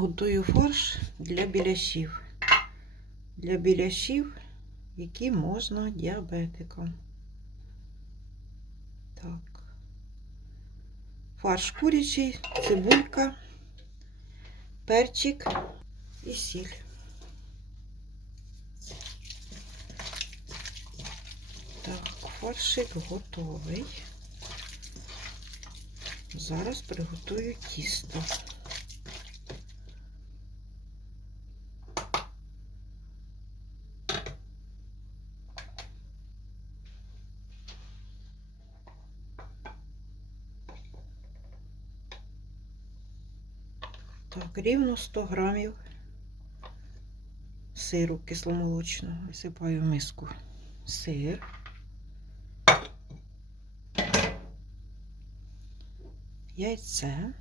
Готую фарш для біляшів. Для біляшів, які можна діабетикам. Так. Фарш курячий, цибулька, перчик і сіль. Так, фаршик готовий. Зараз приготую тісто. Так, рівно 100 грамів сиру кисломолочного. Висипаю в миску сир. Яйце.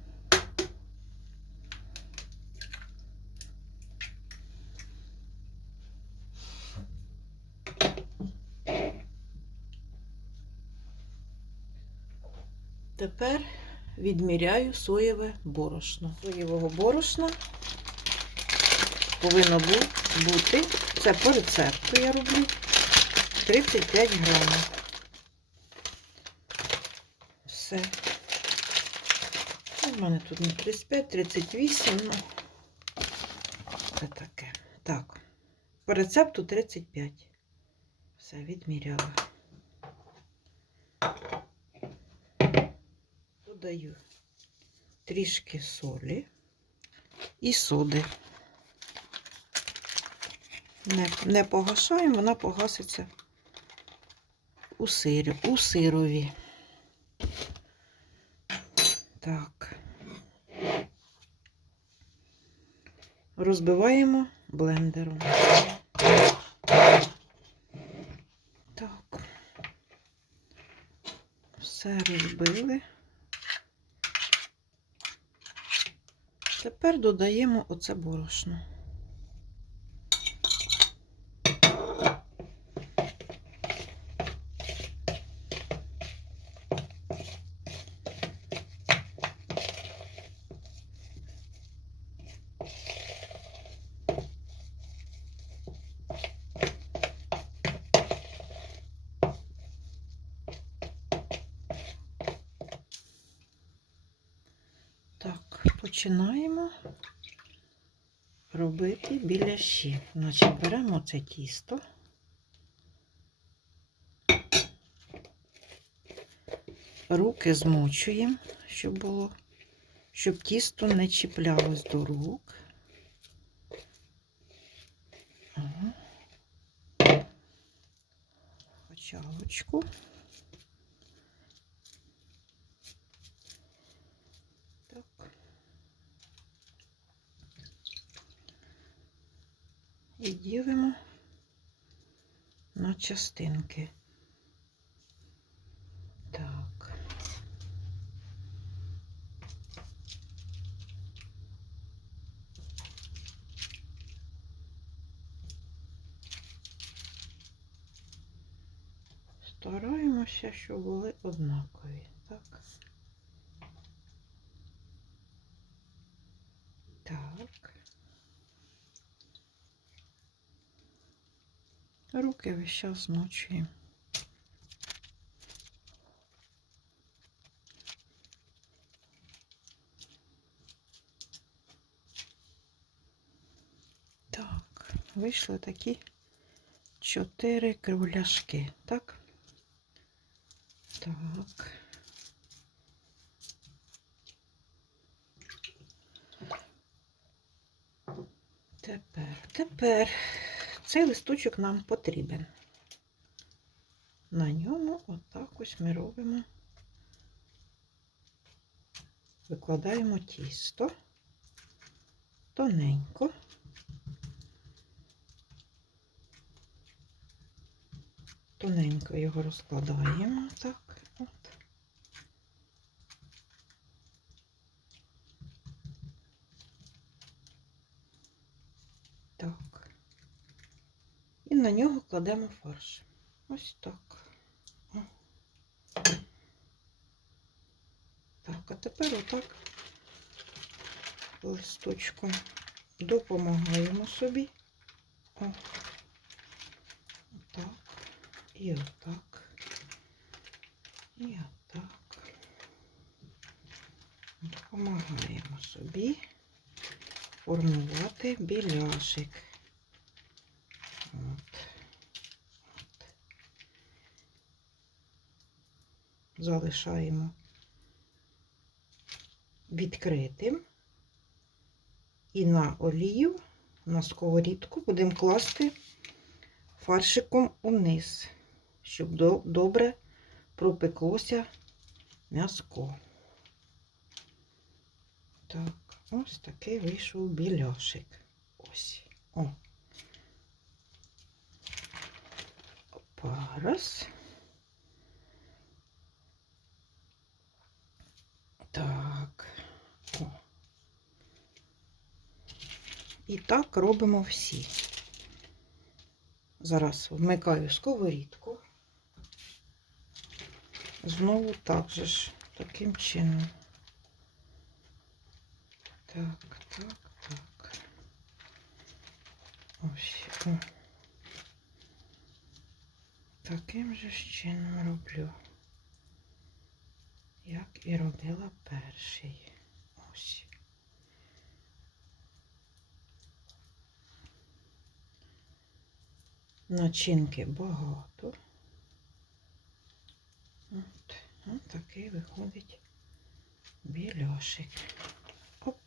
Тепер відміряю соєве борошно. Соєвого борошна повинно бу- бути, це по рецепту я роблю, 35 грамів. Все. У мене тут не 35, 38, ну, це таке. Так, по рецепту 35. Все, відміряла. Додаю трішки солі і соди. Не, не погашаємо, вона погаситься у сирі, у сирові. Так. Розбиваємо блендером. Так. Все розбили. Тепер додаємо оце борошно. Так, починаємо робити біляші. Значить, беремо це тісто. Руки змочуємо, щоб було, щоб тісто не чіплялось до рук. Ага. Почалочку. Так. І ділимо на частинки. Так. Стараємося, щоб були однакові. Так. Так. Руки весь час змочуємо. Так, вийшли такі чотири кругляшки, так? Так. Тепер, тепер цей листочок нам потрібен. На ньому отак ось ми робимо, викладаємо тісто тоненько. Тоненько його розкладаємо так. І на нього кладемо фарш. Ось так. Так, а тепер отак листочком. Допомагаємо собі. О. Отак. І отак. І отак. Допомагаємо собі формувати біляшик. От. От. Залишаємо відкритим. І на олію, на сковорідку будемо класти фаршиком униз, щоб добре пропеклося м'язко. Так, ось такий вийшов біляшик. Ось. О. Опа, раз. Так. О. І так робимо всі. Зараз вмикаю сковорідку. Знову так же ж, таким чином. Так, так, так. Ось. О. Таким же ж чином роблю. Як і робила перший. Ось. Начинки багато. От, от такий виходить біляшик. Оп.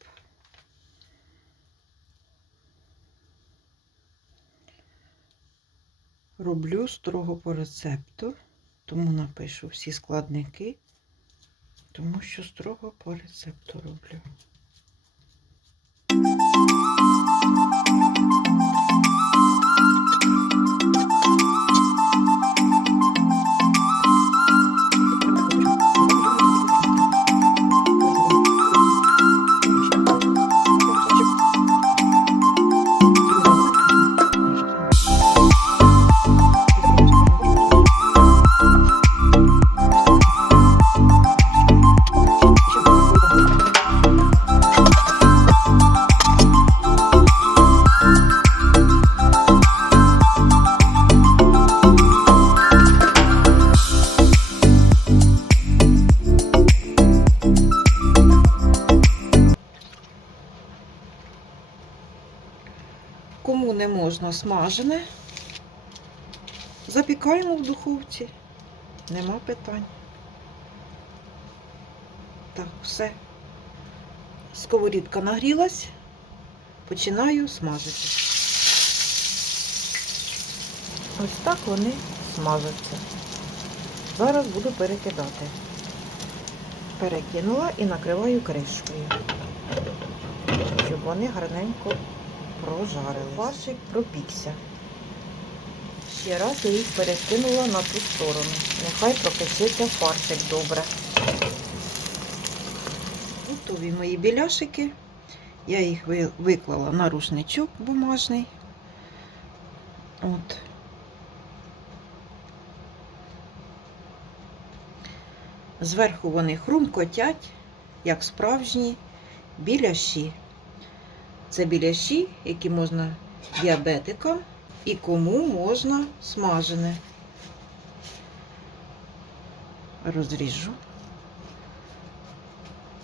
Роблю строго по рецепту, тому напишу всі складники, тому що строго по рецепту роблю. Не можна смажене, запікаємо в духовці. Нема питань. Так, все. Сковорідка нагрілась. Починаю смажити. Ось так вони смажаться. Зараз буду перекидати. Перекинула і накриваю кришкою, щоб вони гарненько прожарили. Фаршик пропікся. Ще раз я їх перекинула на ту сторону. Нехай пропечеться фаршик добре. Готові мої біляшики. Я їх виклала на рушничок бумажний. От. Зверху вони хрумкотять, як справжні біляші. Це біляші, які можна діабетикам і кому можна смажене. Розріжу.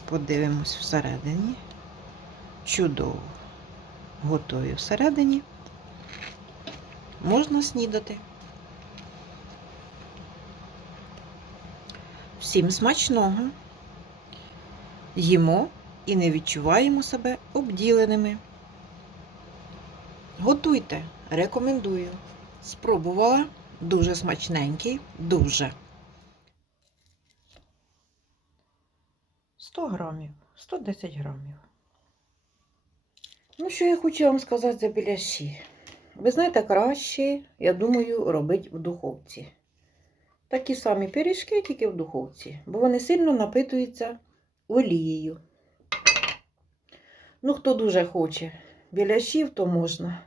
Подивимось всередині. Чудово. Готові всередині. Можна снідати. Всім смачного. Їмо і не відчуваємо себе обділеними. Готуйте, рекомендую. Спробувала дуже смачненький, дуже. 100 грамів, 110 грамів. Ну, що я хочу вам сказати за біляші. Ви знаєте, краще, я думаю, робити в духовці. Такі самі пиріжки, тільки в духовці, бо вони сильно напитуються олією. Ну, хто дуже хоче. Біляшів, то можна